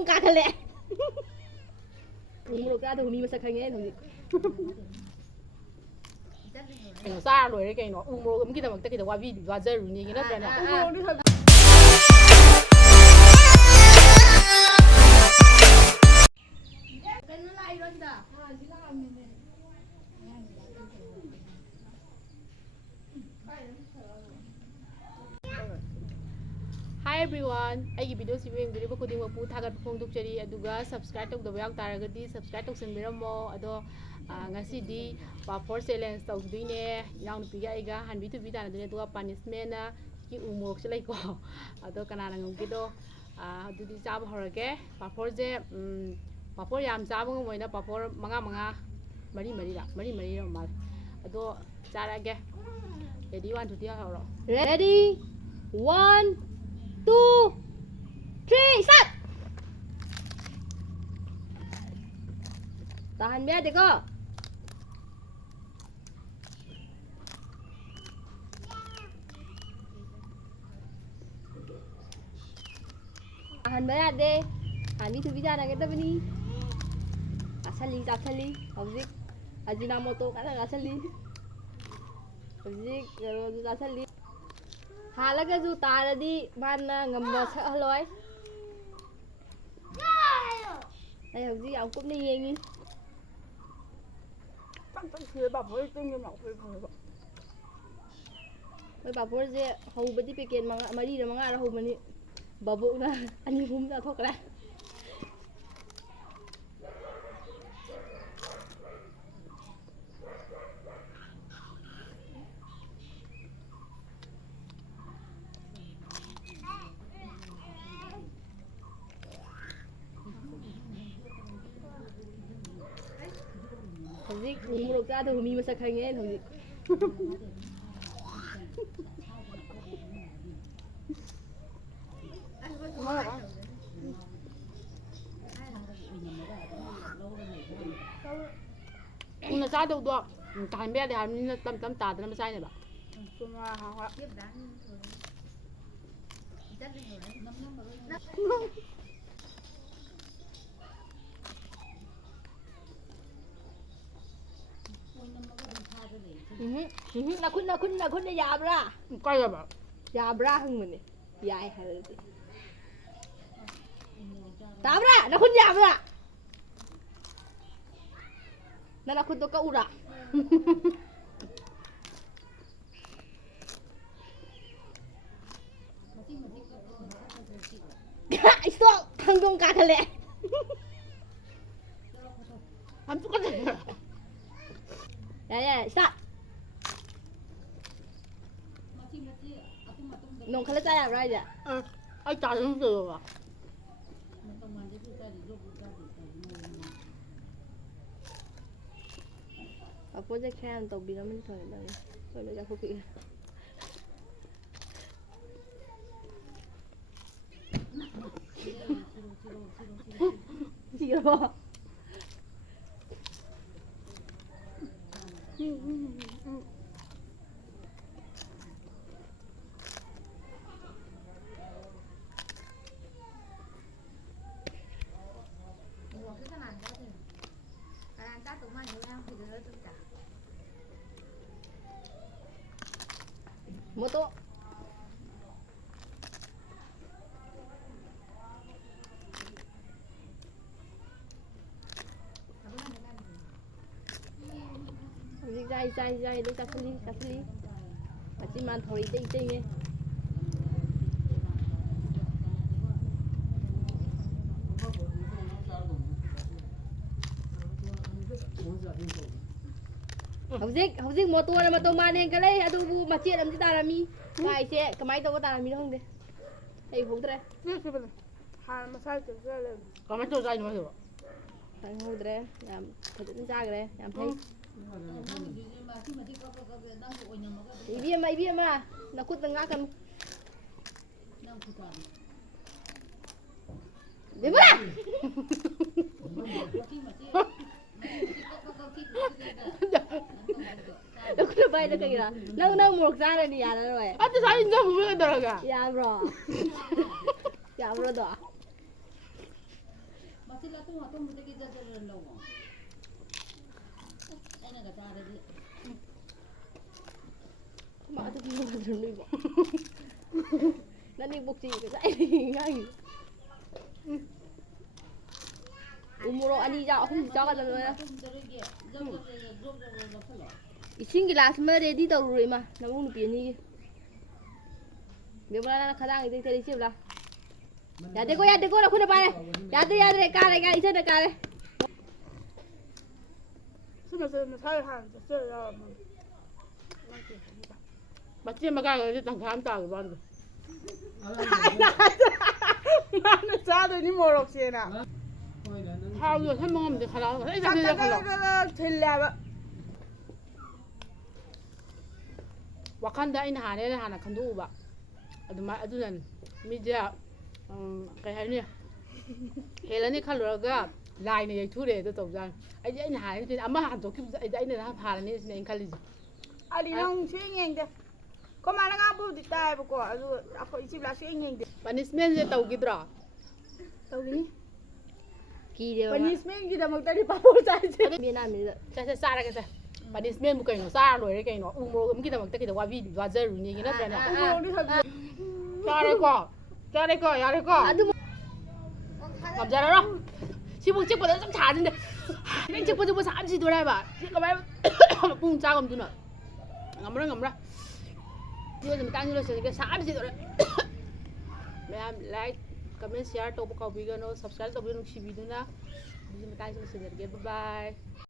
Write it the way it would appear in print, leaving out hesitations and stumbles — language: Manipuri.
ꯊꯥꯡꯗꯣꯡ ꯀꯥꯈꯠꯂꯦ ꯃꯣꯔꯣꯛ ꯆꯥꯗꯕ ꯃꯤ ꯃꯁꯛ ꯈꯪꯉꯦ ꯍꯧꯖꯤꯛ ꯀꯩꯅꯣ ꯆꯥꯔ ꯂꯣꯏꯔꯦ ꯀꯩꯅꯣ ꯎ ꯃꯣꯔꯣꯛ ꯑꯃꯒꯤꯗꯃꯛꯇ ꯀꯩꯗ ꯋꯥꯖꯔꯨꯅꯤꯒꯤ ꯅꯠꯇ꯭ꯔꯅꯦ Hi everyone, ꯑꯩꯒꯤ ꯚꯤꯗꯤꯑꯣꯁꯤꯕꯨ ꯌꯦꯡꯕꯤꯔꯤꯕ ꯈꯨꯗꯤꯡꯃꯛꯄꯨ ꯊꯥꯒꯠꯄ ꯐꯣꯡꯗꯣꯛꯆꯔꯤ ꯑꯗꯨꯒ ꯁꯕꯁꯀ꯭ꯔꯥꯏꯕ ꯇꯧꯗꯕ ꯌꯥꯎ ꯇꯥꯔꯒꯗꯤ ꯁꯕꯁꯀ꯭ꯔꯥꯏꯕ ꯇꯧꯁꯟꯕꯤꯔꯝꯃꯣ ꯑꯗꯣ ꯉꯁꯤꯗꯤ ꯄꯥꯐꯣꯔ ꯆꯦꯂꯦꯟꯖ ꯇꯧꯗꯣꯏꯅꯦ ꯏꯅꯥꯎꯅꯨꯄꯤꯒ ꯑꯩꯒ ꯍꯥꯟꯕꯤ ꯊꯨꯕꯤ ꯇꯥꯟꯅꯗꯣꯏꯅꯦ ꯑꯗꯨꯒ ꯄꯥꯅꯤꯁꯃꯦꯟꯅ ꯁꯤ ꯎ ꯃꯣꯔꯣꯛꯁꯦ ꯂꯩꯀꯣ ꯑꯗꯣ ꯀꯅꯥꯅ ꯉꯝꯒꯦꯗꯣ ꯑꯗꯨꯗꯤ ꯆꯥꯕ ꯍꯧꯔꯒꯦ ꯄꯥꯐꯣꯔꯁꯦ ꯄꯥꯐꯣꯔ ꯌꯥꯝ ꯆꯥꯕ ꯉꯝꯃꯣꯏꯅ ꯄꯥꯐꯣꯔ ꯃꯔꯤ ꯃꯔꯤꯔ ꯃꯥꯜꯂꯦ ꯑꯗꯣ ꯆꯥꯔꯒꯦ ꯔꯦꯗꯤ 1 2 3 ꯍꯧꯔꯣ ready 1 2 3 start tahan yadeko tahan yade hani thubi janagedabani asali hojik ajinamoto kana asali hojik roju asali halagaju taradi mana ngamba sahaloi ai hojik am kupni yengi oi babor je hobadi packet mari ra manga ra hobani babokna ani hum ra thokra hojik muruk chadaba mi masak khangye hojik ꯎꯅ ꯆꯥꯗꯧꯗꯣ ꯇꯥꯍꯟꯕ ꯌꯥꯗꯦ ꯍꯥꯏꯕꯅꯤꯅ ꯇꯝ ꯇꯥꯗꯅꯕ ꯆꯥꯏꯅꯦꯕ nakhun yabra ꯀꯥꯏꯗꯕ yabra hangmane yai haradi tabra nakhun yabra na nakhun to ka ura stop thangdong kakhale 안 똑같아 ya start nong khala cha yabra ja ai 짜증 들어봐 project khan to biraman thoi na so lo ja khoki zero moto dai đi cà phê mà chỉ mang thổi tê nghe hꯧꯖꯤꯛ motor mane ka lei adubu machet am tarami kai se kamai to tarami không de ei hudre ha masal chale kamai to jai no ba kai hudre yam phajin jagre yam thai ibi ma na kut nga kan Debra Aku udah bayar kira. Nang muruk sana nih ya rồi. Ate sai injam bu ga daraga. Ya bro. Ya bro doa. ꯃꯁꯤꯜ ꯑꯇꯨꯝ ꯑꯇꯨꯝꯕꯗꯒꯤ ꯖꯔ ꯂꯧꯑꯣ ꯑꯩꯅꯒ ꯆꯥꯔꯗꯤ ꯃꯥ ꯑꯗꯨ ꯃꯣꯗ꯭ꯔꯣ ꯅꯣꯏꯕꯣ ꯅꯅꯤ ꯕꯣꯛꯆꯤ ꯉꯁꯥꯏ ꯉꯥꯡꯉꯤ ꯎꯃꯣꯔꯣꯛ 2 ꯆꯥ 3 ꯆꯥꯒꯗꯕꯅ 이싱 ꯒꯤꯂꯥꯁ ꯑꯃ ꯔꯦꯗꯤ ꯇꯧꯔꯨꯔꯣ ꯏꯃꯥ ꯅꯃꯧ ꯅꯨꯄꯤ ꯑꯅꯤꯒꯤ ꯕꯦꯕꯂꯥꯅ ꯈꯗꯥꯡ ꯏꯗꯩ ꯇꯔꯤ ꯆꯦꯕꯂꯥ ꯌꯥꯗꯦꯀꯣ ꯅꯈꯣꯏꯅ ꯄꯥꯔꯦ ꯌꯥꯗ꯭ꯔꯦ ꯀꯥꯔꯦ ꯏꯆꯟꯅ ꯀꯥꯔꯦ ꯃꯆꯦ ꯃꯀꯥꯒꯗꯤ ꯇꯪꯈꯥꯏ ꯑꯃ ꯇꯥꯒꯤ ꯋꯥꯅꯤ ꯃꯥꯅ ꯆꯥꯗꯣꯏꯅꯤ ꯃꯣꯔꯣꯛꯁꯦꯅ ꯊꯥꯎ ꯌꯣꯠꯁꯟꯕ ꯉꯝꯗꯦ ꯈꯜꯂꯥꯎ ꯑꯩ ꯆꯥꯛꯁꯦ ꯈꯜꯂꯥꯎ ꯊꯤꯜꯂꯦꯕ ꯋꯥꯈꯟꯗ ꯑꯩꯅ ꯍꯥꯟꯅ ꯈꯟꯗꯣꯛꯎꯕ ꯑꯗꯨꯃꯥꯏꯅ ꯑꯗꯨꯅꯅꯤ ꯃꯤꯁꯦ ꯀꯩ ꯍꯥꯏꯅꯤ ꯍꯦꯜꯂꯅꯤ ꯈꯜꯂꯨꯔꯒ ꯂꯥꯏꯅ ꯌꯩꯊꯨꯔꯦ ꯑꯗꯨ ꯇꯧꯖꯥꯠꯅꯤ ꯑꯩꯅ ꯍꯥꯟꯅ ꯑꯃ ꯍꯟꯗꯣꯛꯈꯤꯕꯁꯦ ꯑꯩꯅ ꯍꯥꯜꯂꯅꯤ ꯁꯤꯅ ꯑꯩꯅ ꯈꯜꯂꯤꯁꯦ ꯑꯩ ꯅꯪ ꯁꯨꯡꯌꯦꯡ ꯌꯦꯡꯗꯦ ꯀꯃꯥꯏꯅ ꯉꯥꯡꯕꯕꯨꯗꯤ ꯇꯥꯏꯌꯦꯕꯀꯣ ꯑꯗꯨ ꯑꯩꯈꯣꯏ ꯏꯆꯤꯕꯂꯥ ꯁꯨꯡꯌꯦꯡ ꯌꯦꯡꯗꯦ ꯄꯅꯤꯁꯃꯦꯟꯁꯦ ꯇꯧꯈꯤꯗ꯭ꯔꯣ ꯇꯧꯒꯅꯤ ꯀꯤꯗꯦꯕ ꯄꯅꯤꯁꯃꯦꯟꯒꯤꯗꯃꯛꯇꯗꯤ ꯄꯥꯄꯣꯔ ꯆꯥꯏꯁꯦ ꯃꯤꯅꯥꯃꯤꯗ ꯆꯥꯁꯦ ꯆꯥꯔꯒꯁꯦ ꯄꯅꯤꯁꯃꯦꯟꯕꯨ ꯀꯩꯅꯣ ꯆꯥꯔ ꯂꯣꯏꯔꯦ ꯀꯩꯅꯣ ꯎ ꯃꯣꯔꯣꯛ ꯑꯃꯒꯤꯗꯃꯛꯇ ꯀꯩꯗ ꯋꯥꯖꯔꯨꯅꯤꯒꯤ ꯅꯠꯇ꯭ꯔꯅꯦ ꯆꯥꯔꯦꯀꯣ ꯌꯥꯔꯦꯀꯣ ꯑꯗꯨ ꯉꯝꯖꯔꯔꯣ ꯁꯤꯕꯨ ꯆꯤꯛꯄꯗ ꯁꯨꯝ ꯊꯥꯖꯤꯟꯗꯦ ꯅꯪ ꯆꯤꯛꯄ ꯁꯥꯝ ꯁꯤꯗꯣꯔꯦ ꯍꯥꯏꯕ ꯁꯤ ꯀꯃꯥꯏꯅ ꯄꯨꯡ ꯆꯥꯒꯝꯗꯨꯅ ꯉꯝꯃꯔꯣꯏ ꯚꯤꯗꯤꯑꯣꯁꯦ ꯃꯇꯥꯡꯁꯤ ꯂꯣꯏꯁꯤꯜꯂꯒꯦ ꯁꯥꯝ ꯁꯤꯗꯣꯔꯦ ꯃꯌꯥꯝ ꯂꯥꯏꯛ ꯀꯃꯦꯟ ꯁꯤꯌꯥꯔ ꯇꯧꯕ ꯀꯥꯎꯕꯤꯒꯅꯨ ꯁꯕꯁꯀ꯭ꯔꯥꯏꯕ ꯇꯧꯕꯤꯌꯨ ꯅꯨꯡꯁꯤꯕꯤꯗꯨꯅ ꯑꯗꯨꯒꯤ ꯃꯇꯥꯡꯁꯤ ꯂꯣꯏꯁꯤꯜꯂꯒꯦ ꯕꯥꯏ